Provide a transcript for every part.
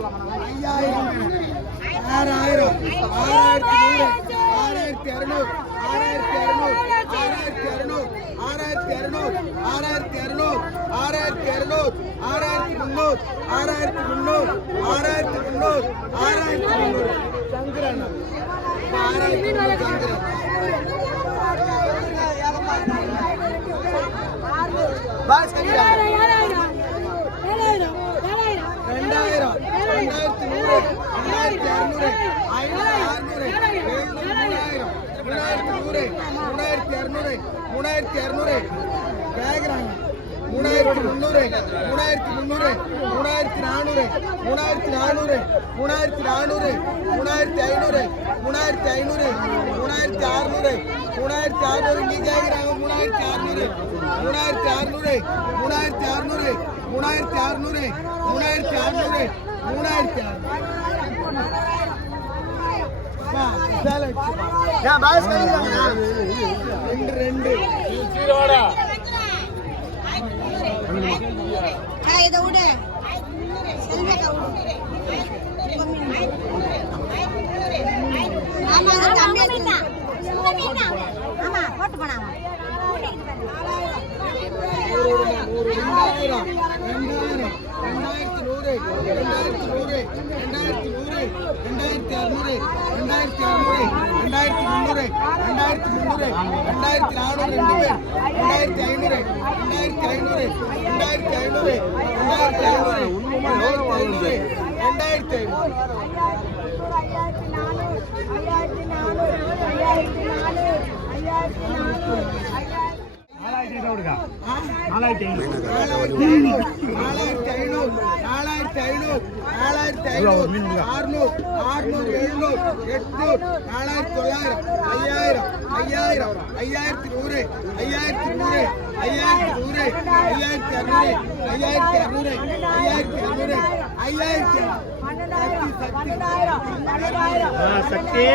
ஐயாயிரம் ஆறாயிரம் ஆறாயிரத்தி நூறு ஆறாயிரத்தி இரநூறு ஆறாயிரத்தி இரநூறு ஆறாயிரத்தி இரநூறு ஆறாயிரத்தி இரநூறு ஆறாயிரத்தி இரநூறு ஆறாயிரத்தி இரநூறு ஆறாயிரத்தி முந்நூறு ஆறாயிரத்தி முந்நூறு ஆறாயிரத்தி முந்நூறு ஆறாயிரத்தி முந்நூறு சங்கரன் ஆறாயிரத்தி முந்நூறு சங்கரன் பாஸ்கரியா ரெண்டாயிரம் ரெண்டாயிரத்தி நூறு ரெண்டாயிரத்தி அறுநூறு ஐநூறு அறுநூறு எழுநூறு மூணாயிரம் மூணாயிரத்தி நூறு மூணாயிரத்தி இரநூறு மூணாயிரத்தி இரநூறு கேட்குறாங்க மூணாயிரத்தி முந்நூறு மூணாயிரத்தி முந்நூறு மூணாயிரத்தி நானூறு மூணாயிரத்தி நானூறு மூணாயிரத்தி நானூறு மூணாயிரத்தி ஐநூறு மூணாயிரத்தி ஐநூறு மூணாயிரத்தி அறுநூறு மூணாயிரத்தி அறுநூறு இங்கே கேட்குறாங்க மூணாயிரத்தி அறுநூறு மூணாயிரத்தி அறுநூறு மூணாயிரத்தி அறுநூறு மூணாயிரத்தி அறுநூறு மூணாயிரத்தி அறுநூறு மூணாயிரத்தி ரெண்டு ரெண்டு இதை விடு. ஆமா அது கம்மியா ஆமா போட்டு ரெண்டாயிரம் ரெண்டாயிரத்தி நூறு ரெண்டாயிரத்தி நூறு ரெண்டாயிரத்தி நூறு ரெண்டாயிரத்தி அறுநூறு ரெண்டாயிரத்தி அறுநூறு ரெண்டாயிரத்தி முந்நூறு ரெண்டாயிரத்தி முந்நூறு ரெண்டாயிரத்தி நானூறு ரெண்டு பேர் ரெண்டாயிரத்தி ஐநூறு ரெண்டாயிரத்தி ஐநூறு ரெண்டாயிரத்தி ஐநூறு ரெண்டாயிரத்தி ஐநூறு ரெண்டாயிரத்தி ஐநூறு ரெண்டாயிரத்தி ஐநூறு. நாலாயிரத்தி ஐநூறு. நாலாயிரத்தி ஐநூறு. நாலாயிரத்தி ஐநூறு நாலாயிரத்தி ஐநூறு ஆறுநூறு ஆறுநூறு எழுநூறு எட்நூறு நாலாயிரத்தி தொள்ளாயிரம் ஐயாயிரம் ஐயாயிரம் ஐயாயிரத்தி நூறு ஐயாயிரத்தி நூறு ஐயாயிரத்தி நூறு ஐயாயிரத்தி அறுநூறு ஐயாயிரத்தி அறுநூறு ஐயாயிரத்தி அறுநூறு ஐயாயிரத்தி சக்தி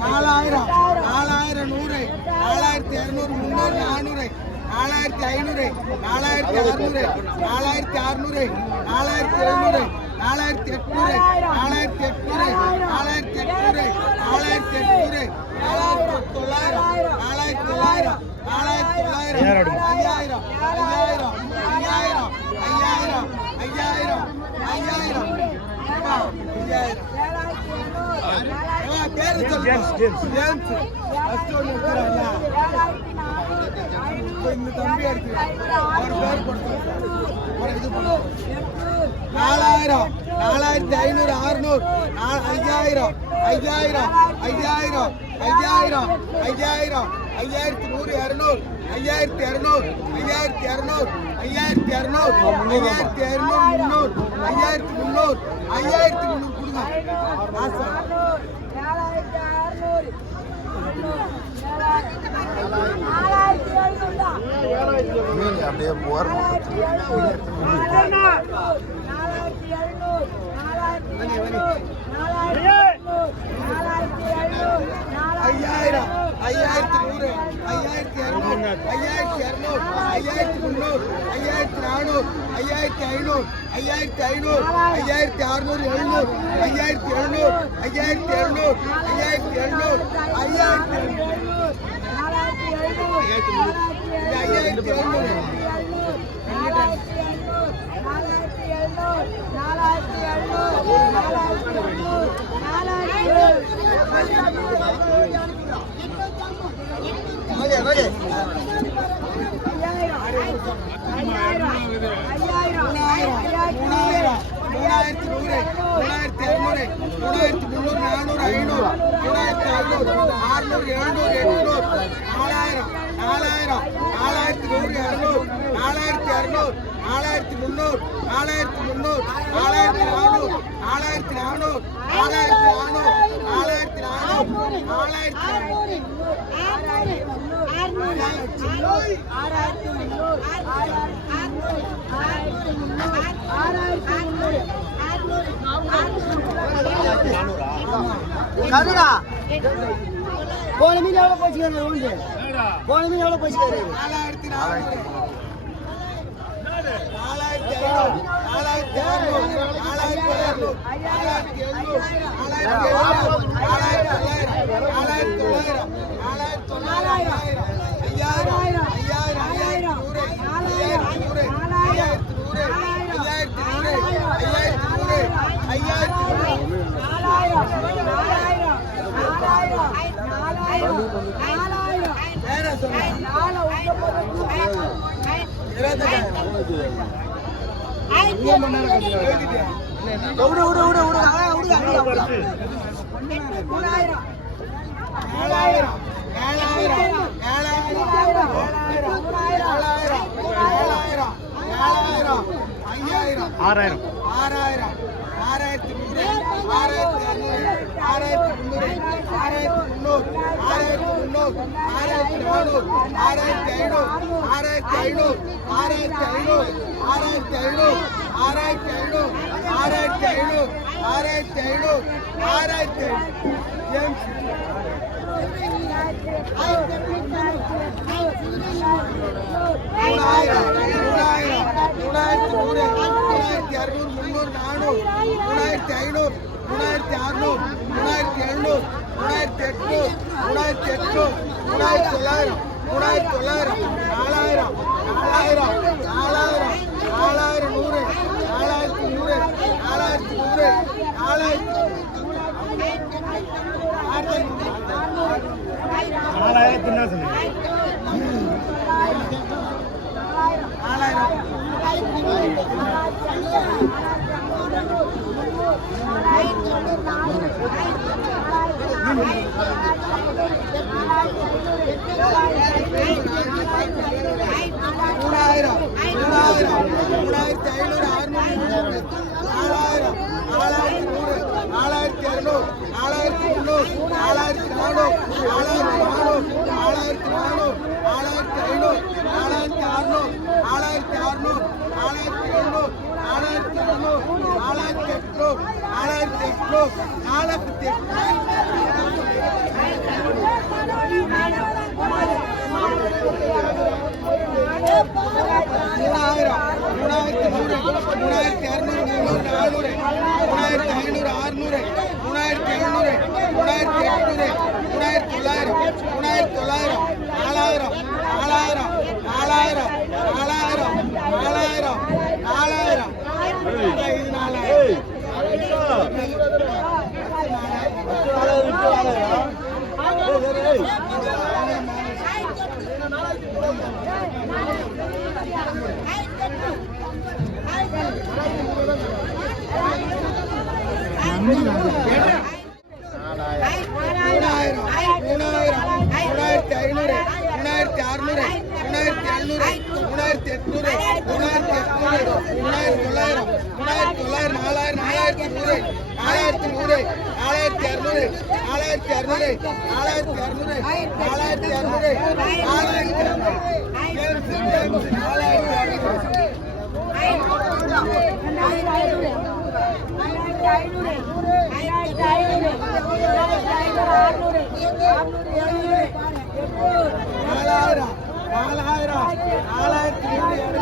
நாலாயிரம். நாலாயிரம் நூறு. நாலாயிரத்தி இரநூறு முந்நூறு நானூறு. நாலாயிரத்தி ஐநூறு. நாலாயிரத்தி அறுநூறு. நாலாயிரத்தி அறுநூறு. நாலாயிரத்தி எழுநூறு. நாலாயிரத்தி எட்நூறு. நாலாயிரத்தி எட்நூறு நாலாயிரத்தி எட்நூறு நாலாயிரத்தி எட்நூறு நாலாயிரத்தி தொள்ளாயிரம் நாலாயிரத்தி தொள்ளாயிரம் நாலாயிரத்தி தொள்ளாயிரம் ஐயாயிரம் ஐயாயிரம் ஐயாயிரம் ஐயாயிரம் ஐயாயிரம் ஐயாயிரம் அப்பா, ஐயாயிரம் ஆ, பேரு சொல்லுங்க. ஜேம்ஸ். first ஒண்ணு இருக்கிறான்ல. இப்ப இந்த தம்பி இருக்கு. அவர் பேர் நாலாயிரம் நாலாயிரத்தி ஐநூறு அறுநூறு நா- ஐயாயிரம் ஐயாயிரம் ஐயாயிரம் ஐயாயிரம் ஐயாயிரம் ஐயாயிரத்தி நூறு இரநூறு ஐயாயிரத்தி இரநூறு ஐயாயிரத்தி இரநூறு ஐயாயிரத்தி இரநூறு ஐயாயிரத்தி இரநூறு முந்நூறு ஐயாயிரத்தி முந்நூறு ஐயாயிரத்தி முந்நூறு அப்படியே போறோம் ஐயாயிரம் ஐயாயிரத்தி நூறு ஐயாயிரத்தி இரநூறு ஐயாயிரத்தி இரநூறு ஐயாயிரத்தி முந்நூறு ஐயாயிரத்தி நானூறு ஐயாயிரத்தி ஐநூறு ஐயாயிரத்தி ஐநூறு ஐயாயிரத்தி அறுநூறு எழுநூறு ஐயாயிரத்தி எழுநூறு ஐயாயிரத்தி எழுநூறு ஐயாயிரத்தி எழுநூறு ஐயாயிரத்தி ஐயாயிரத்தி எழுநூறு மூணாயிரம் நானூறு நாலாயிரத்தி முந்நூறு நாலாயிரத்தி நானூறு நாலாயிரத்தி நானூறு நாலாயிரத்தி நானூறு நாலாயிரத்தி நானூறு நாலாயிரத்தி ஆறாயிரத்தி முந்நூறு ஆறாயிரத்தி போன மீன் எவ்வளவு போச்சுக்கிறாரு போன மீன் எவ்வளவு போச்சுக்கிறாரு நாலாயிரத்தி நாலாயிரத்தி நாலாயிரம் ஐயாயிரம் ஐயாயிரம் ஐயாயிரம் ஐயாயிரம் எழுதிட்டியா? விடு விடு விடு விடு விடு அடியா ஏழாயிரம் ஏழாயிரம் ஏழாயிரம் ஏழாயிரம் ஏழாயிரம் ஏழாயிரம் ஐயாயிரம் ஆறாயிரம் ஆறாயிரம் ஆறாயிரத்தி நூறு ஆறாயிரத்தி இரநூறு ஆறாயிரத்தி முந்நூறு ஆறாயிரத்தி முந்நூறு ஆறாயிரத்தி முந்நூறு ஆறாயிரத்தி நானூறு ஆறாயிரத்தி ஐநூறு ஆறாயிரத்தி ஐநூறு ஆறாயிரத்தி ஐநூறு ஆறாயிரத்தி ஐநூறு ஆறாயிரத்தி ஐநூறு ஆறாயிரத்தி ஐநூறு ஆறாயிரத்தி ஐநூறு ஆறாயிரத்தி மூணாயிரத்தி ஐநூறு மூணாயிரத்தி அறுநூறு மூணாயிரத்தி எழுநூறு மூணாயிரத்தி எட்நூறு மூணாயிரத்தி எட்நூறு மூணாயிரத்தி தொள்ளாயிரம் மூணாயிரத்தி தொள்ளாயிரம் நாலாயிரம் நாலாயிரம் நாலாயிரம் நாலாயிரம் நூறு நாலாயிரத்தி நூறு நாலாயிரத்தி நூறு நாலாயிரத்தி நாலாயிரத்தி என்ன சொன்னீங்க நாலாயிரம் மூணாயிரம் மூணாயிரம் மூணாயிரத்தி ஐநூறு அறுநூறு நாலாயிரம் நாலாயிரத்தி நூறு நாலாயிரத்தி இரநூறு நாலாயிரத்தி முந்நூறு நாலாயிரத்தி நானூறு நாலாயிரத்தி நானூறு நாலாயிரத்தி நானூறு நாலாயிரத்தி ஐநூறு நாலாயிரத்தி அறுநூறு நாலாயிரத்தி அறுநூறு நாலாயிரத்தி எழுநூறு நாலாயிரத்தி எழுநூறு நாலாயிரத்தி எட்நூறு நாலாயிரத்தி எட்நூறு நாலாயிரத்தி மூணாயிரத்தி அறுநூறு முந்நூறு நானூறு மூணாயிரத்தி ஐநூறு அறுநூறு மூணாயிரத்தி எழுநூறு மூணாயிரத்தி எட்நூறு மூணாயிரத்தி தொள்ளாயிரம் மூணாயிரத்தி தொள்ளாயிரம் நாலாயிரம் நாலாயிரம் நாலாயிரம் நாலாயிரம் நாலாயிரம் நாலாயிரம் இது நாலாயிரம் மூணாயிரம் மூணாயிரம் மூணாயிரத்தி ஐநூறு மூணாயிரத்தி அறுநூறு மூணாயிரத்தி எழுநூறு மூணாயிரத்தி எட்நூறு மூணாயிரத்தி எட்நூறு மூணாயிரத்தி தொள்ளாயிரம் மூணாயிரத்தி தொள்ளாயிரம் நாலாயிரம் நாலாயிரத்தி நூறு நாலாயிரத்தி நூறு நாலாயிரத்தி அறுநூறு நாலாயிரத்தி அறுநூறு நாலாயிரத்தி அறுநூறு நாலாயிரத்தி அறுநூறு நாலாயிரத்தி அறுநூறு ஜேம்ஸ், ஜேம்ஸ், நாலாயிரத்தி அறுநூறு நாலாயிரம் நாலாயிரம் நாலாயிரத்தி இரநூறு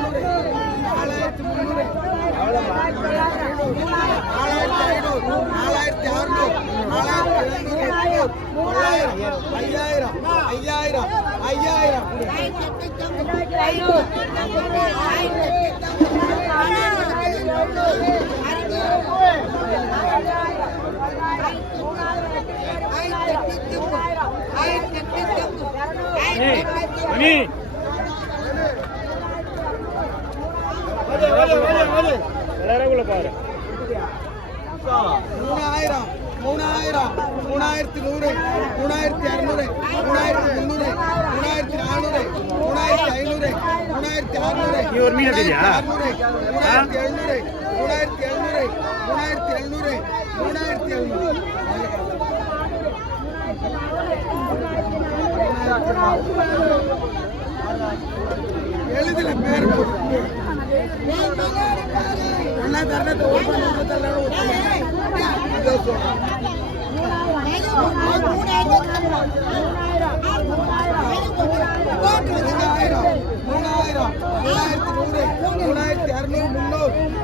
நாலாயிரத்தி முந்நூறு நாலாயிரத்தி ஐநூறு நாலாயிரத்தி அறுநூறு நாலாயிரத்தி எழுநூறு தொள்ளாயிரம் ஐயாயிரம் ஐயாயிரம் ஐயாயிரம் எல்லாரும் பாரு மூணாயிரம் மூணாயிரம் மூணாயிரத்தி நூறு மூணாயிரத்தி இரநூறு மூணாயிரத்தி முந்நூறு மூணாயிரத்தி நானூறு மூணாயிரத்தி ஐநூறு மூணாயிரத்தி அறுநூறு ஒரு மீன் மூணாயிரத்தி எழுநூறு மூணாயிரத்தி எழுநூறு மூணாயிரத்தி எழுநூறு மூணாயிரத்தி எழுநூறு எழுதுல பேர் போட்டு என்ன தரணத்தை ஓப்பன் இதோ சொல்றேன் மூணாயிரம் மூணாயிரம் மூணாயிரம் மூணாயிரம் மூணாயிரத்தி நூறு மூணாயிரத்தி அறுநூறு